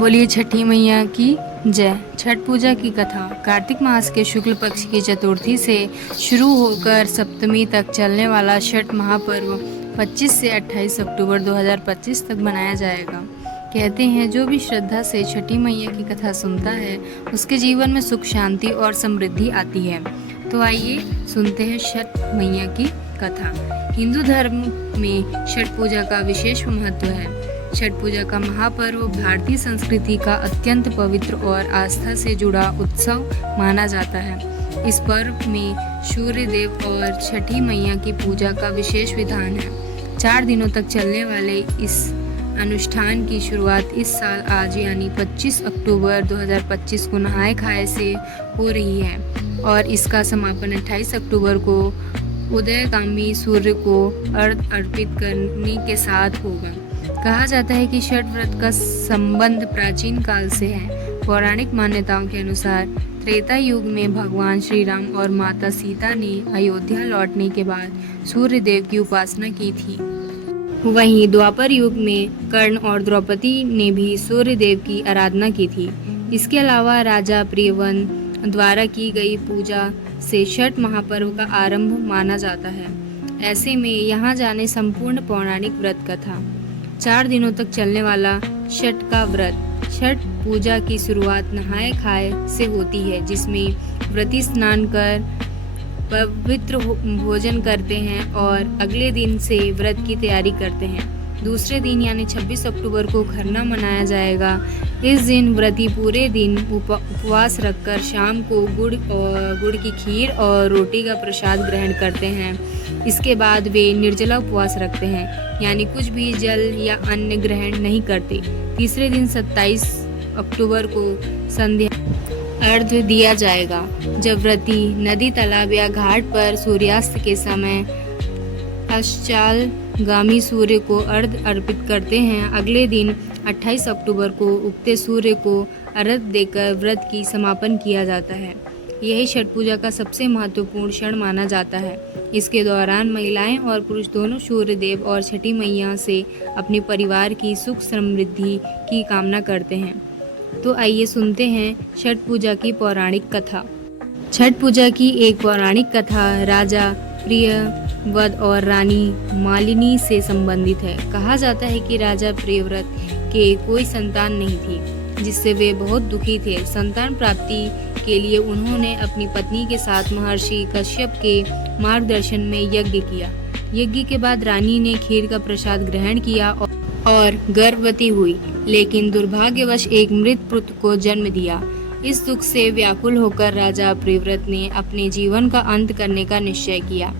बोलिए छठी मैया की जय। छठ पूजा की कथा कार्तिक मास के शुक्ल पक्ष की चतुर्थी से शुरू होकर सप्तमी तक चलने वाला छठ महापर्व 25 से 28 अक्टूबर 2025 तक मनाया जाएगा। कहते हैं जो भी श्रद्धा से छठी मैया की कथा सुनता है उसके जीवन में सुख शांति और समृद्धि आती है। तो आइए सुनते हैं छठ मैया की कथा। हिंदू धर्म में छठ पूजा का विशेष महत्व है। छठ पूजा का महापर्व भारतीय संस्कृति का अत्यंत पवित्र और आस्था से जुड़ा उत्सव माना जाता है। इस पर्व में सूर्य देव और छठी मैया की पूजा का विशेष विधान है। 4 दिनों तक चलने वाले इस अनुष्ठान की शुरुआत इस साल आज यानी 25 अक्टूबर 2025 को नहाए खाए से हो रही है और इसका समापन 28 अक्टूबर को उदयगामी सूर्य को अर्घ्य अर्पित करने के साथ होगा। कहा जाता है कि छठ व्रत का संबंध प्राचीन काल से है। पौराणिक मान्यताओं के अनुसार त्रेता युग में भगवान श्री राम और माता सीता ने अयोध्या लौटने के बाद सूर्य देव की उपासना की थी। वहीं द्वापर युग में कर्ण और द्रौपदी ने भी सूर्य देव की आराधना की थी। इसके अलावा राजा प्रियवन द्वारा की गई पूजा से छठ महापर्व का आरंभ माना जाता है। ऐसे में यहाँ जाने संपूर्ण पौराणिक व्रत कथा। 4 दिनों तक चलने वाला छठ का व्रत। छठ पूजा की शुरुआत नहाए खाए से होती है, जिसमें व्रती स्नान कर पवित्र भोजन करते हैं और अगले दिन से व्रत की तैयारी करते हैं। दूसरे दिन यानी 26 अक्टूबर को खरना मनाया जाएगा। इस दिन व्रती पूरे दिन उपवास रखकर शाम को गुड़ की खीर और रोटी का प्रसाद ग्रहण करते हैं। इसके बाद वे निर्जला उपवास रखते हैं, यानी कुछ भी जल या अन्न ग्रहण नहीं करते। तीसरे दिन 27 अक्टूबर को संध्या अर्घ्य दिया जाएगा, जब व्रती नदी, तालाब या घाट पर सूर्यास्त के समय अस्ताचलगामी सूर्य को अर्घ्य अर्पित करते हैं। अगले दिन 28 अक्टूबर को उगते सूर्य को अर्घ्य देकर व्रत की समापन किया जाता है। यही छठ पूजा का सबसे महत्वपूर्ण क्षण माना जाता है। इसके दौरान महिलाएं और पुरुष दोनों सूर्य देव और छठी मैया से अपने परिवार की सुख समृद्धि की कामना करते हैं। तो आइए सुनते हैं छठ पूजा की पौराणिक कथा। छठ पूजा की एक पौराणिक कथा राजा प्रियव्रत और रानी मालिनी से संबंधित है। कहा जाता है कि राजा प्रियव्रत के कोई संतान नहीं थी, जिससे वे बहुत दुखी थे। संतान प्राप्ति के लिए उन्होंने अपनी पत्नी के साथ महर्षि कश्यप के मार्गदर्शन में यज्ञ किया। यज्ञ के बाद रानी ने खीर का प्रसाद ग्रहण किया और गर्भवती हुई, लेकिन दुर्भाग्यवश एक मृत पुत्र को जन्म दिया। इस दुख से व्याकुल होकर राजा प्रियव्रत ने अपने जीवन का अंत करने का निश्चय किया।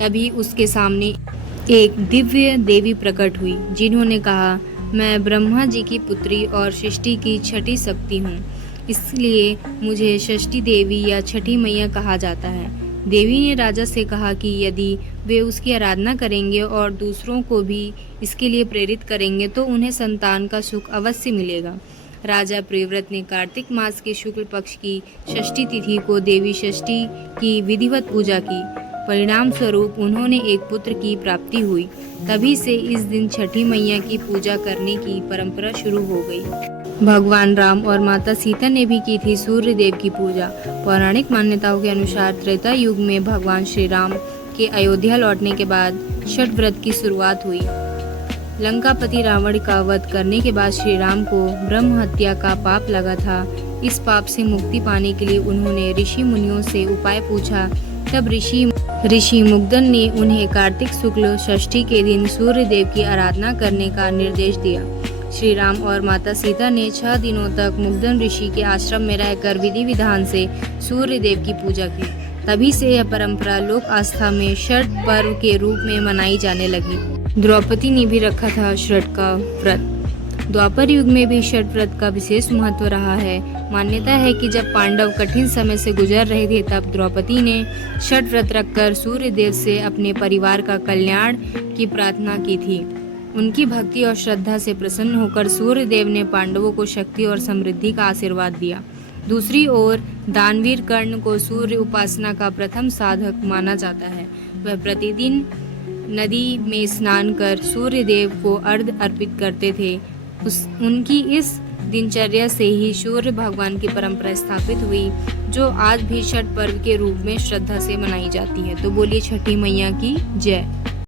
तभी उसके सामने एक दिव्य देवी प्रकट हुई, जिन्होंने कहा, मैं ब्रह्मा जी की पुत्री और सृष्टि की छठी शक्ति हूँ, इसलिए मुझे षष्ठी देवी या छठी मैया कहा जाता है। देवी ने राजा से कहा कि यदि वे उसकी आराधना करेंगे और दूसरों को भी इसके लिए प्रेरित करेंगे तो उन्हें संतान का सुख अवश्य मिलेगा। राजा प्रियव्रत ने कार्तिक मास के शुक्ल पक्ष की षष्ठी तिथि को देवी षष्ठी की विधिवत पूजा की। परिणाम स्वरूप उन्होंने एक पुत्र की प्राप्ति हुई। तभी से इस दिन छठी मैया की पूजा करने की परंपरा शुरू हो गई। भगवान राम और माता सीता ने भी की थी सूर्य देव की पूजा। पौराणिक मान्यताओं के अनुसार त्रेता युग में भगवान श्री राम के अयोध्या लौटने के बाद छठ व्रत की शुरुआत हुई। लंकापति रावण का वध करने के बाद श्री राम को ब्रह्म हत्या का पाप लगा था। इस पाप से मुक्ति पाने के लिए उन्होंने ऋषि मुनियों से उपाय पूछा। तब ऋषि मुग्धन ने उन्हें कार्तिक शुक्ल षष्ठी के दिन सूर्य देव की आराधना करने का निर्देश दिया। श्री राम और माता सीता ने 6 दिनों तक मुग्धन ऋषि के आश्रम में रहकर विधि विधान से सूर्य देव की पूजा की। तभी से यह परंपरा लोक आस्था में छठ पर्व के रूप में मनाई जाने लगी। द्रौपदी ने भी रखा था छठ का व्रत। द्वापर युग में भी छठ व्रत का विशेष महत्व रहा है। मान्यता है कि जब पांडव कठिन समय से गुजर रहे थे, तब द्रौपदी ने छठ व्रत रखकर सूर्य देव से अपने परिवार का कल्याण की प्रार्थना की थी। उनकी भक्ति और श्रद्धा से प्रसन्न होकर सूर्य देव ने पांडवों को शक्ति और समृद्धि का आशीर्वाद दिया। दूसरी ओर दानवीर कर्ण को सूर्य उपासना का प्रथम साधक माना जाता है। वह प्रतिदिन नदी में स्नान कर सूर्य देव को अर्घ्य अर्पित करते थे। उनकी इस दिनचर्या से ही सूर्य भगवान की परंपरा स्थापित हुई, जो आज भी छठ पर्व के रूप में श्रद्धा से मनाई जाती है। तो बोलिए छठी मैया की जय।